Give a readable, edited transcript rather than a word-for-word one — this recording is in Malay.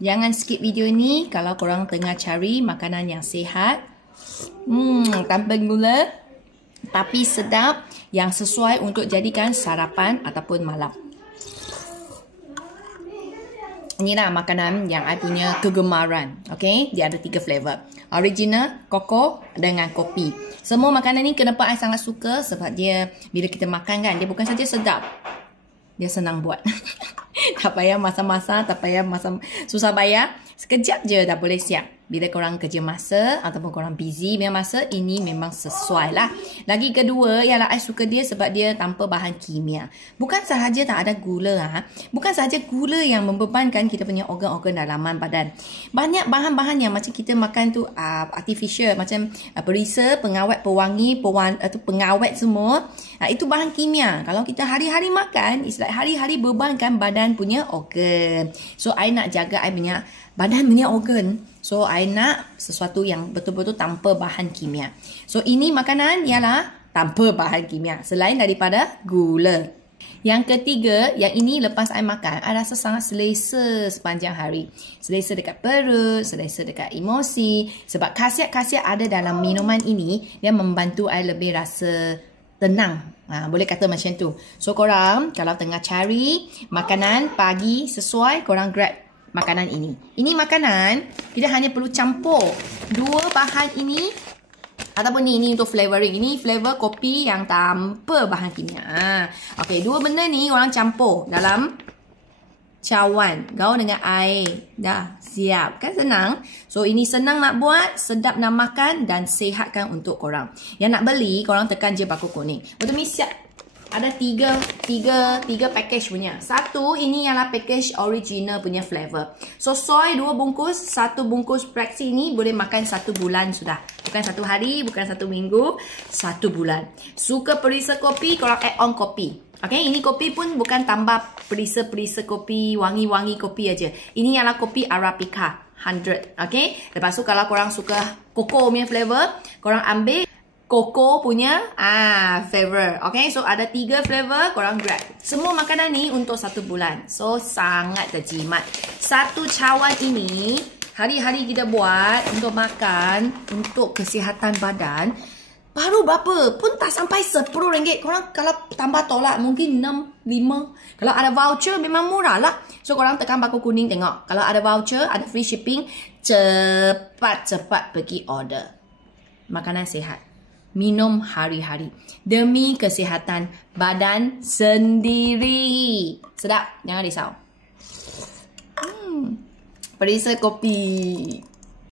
Jangan skip video ni kalau korang tengah cari makanan yang sihat. Tanpa gula. Tapi sedap, yang sesuai untuk jadikan sarapan ataupun malam. Inilah makanan yang I punya kegemaran. Okay, dia ada 3 flavor. Original, koko dengan kopi. Semua makanan ni kenapa I sangat suka? Sebab dia, bila kita makan kan, dia bukan saja sedap, dia senang buat. Tak payah masak-masak, tak payah masak, susah bayar. Sekejap je dah boleh siap. Bila korang kerja masa ataupun korang busy punya masa, ini memang sesuai lah. Lagi kedua, ialah I suka dia sebab dia tanpa bahan kimia. Bukan sahaja tak ada gula, bukan sahaja gula yang membebankan kita punya organ-organ dalaman badan. Banyak bahan-bahan yang macam kita makan tu artificial, macam perisa, pengawet, pewangi, pengawet semua. Itu bahan kimia. Kalau kita hari-hari makan, it's like hari-hari bebankan badan punya organ. So, I nak jaga I punya badan punya organ. So, I nak sesuatu yang betul-betul tanpa bahan kimia. So, ini makanan ialah tanpa bahan kimia. Selain daripada gula. Yang ketiga, yang ini lepas I makan, I rasa sangat selesa sepanjang hari. Selesa dekat perut, selesa dekat emosi. Sebab khasiat-khasiat ada dalam minuman ini yang membantu I lebih rasa tenang. Boleh kata macam tu. So, korang kalau tengah cari makanan pagi sesuai, korang grab makanan ini. Ini makanan, kita hanya perlu campur 2 bahan ini. Ataupun ini untuk flavoring. Ini flavor kopi yang tanpa bahan kimia. Okey, 2 benda ni orang campur dalam cawan. Gaul dengan air. Dah siap. Kan senang? So, ini senang nak buat, sedap nak makan dan sihatkan untuk korang. Yang nak beli, korang tekan je barcode kuning. Betul ni siap. Ada 3 package punya. Satu, ini ialah package original punya flavor. So, soy 2 bungkus, 1 bungkus Prexi ni boleh makan 1 bulan sudah. Bukan 1 hari, bukan 1 minggu, 1 bulan. Suka perisa kopi, korang add on kopi. Okay, ini kopi pun bukan tambah perisa-perisa kopi, wangi-wangi kopi aja. Ini ialah kopi Arabica 100. Okay, lepas tu kalau korang suka koko punya flavor, korang ambil koko punya flavor. Okay, so ada 3 flavor, korang grab. Semua makanan ni untuk 1 bulan. So, sangat terjimat. 1 cawan ini, hari-hari kita buat untuk makan, untuk kesihatan badan. Baru berapa? Pun tak sampai RM10. Korang kalau tambah tolak, mungkin 6, 5. Kalau ada voucher, memang murah lah. So, korang tekan barcode kuning tengok. Kalau ada voucher, ada free shipping, cepat-cepat pergi order. Makanan sihat. Minum hari-hari demi kesihatan badan sendiri. Sedap, jangan risau. Perisa kopi.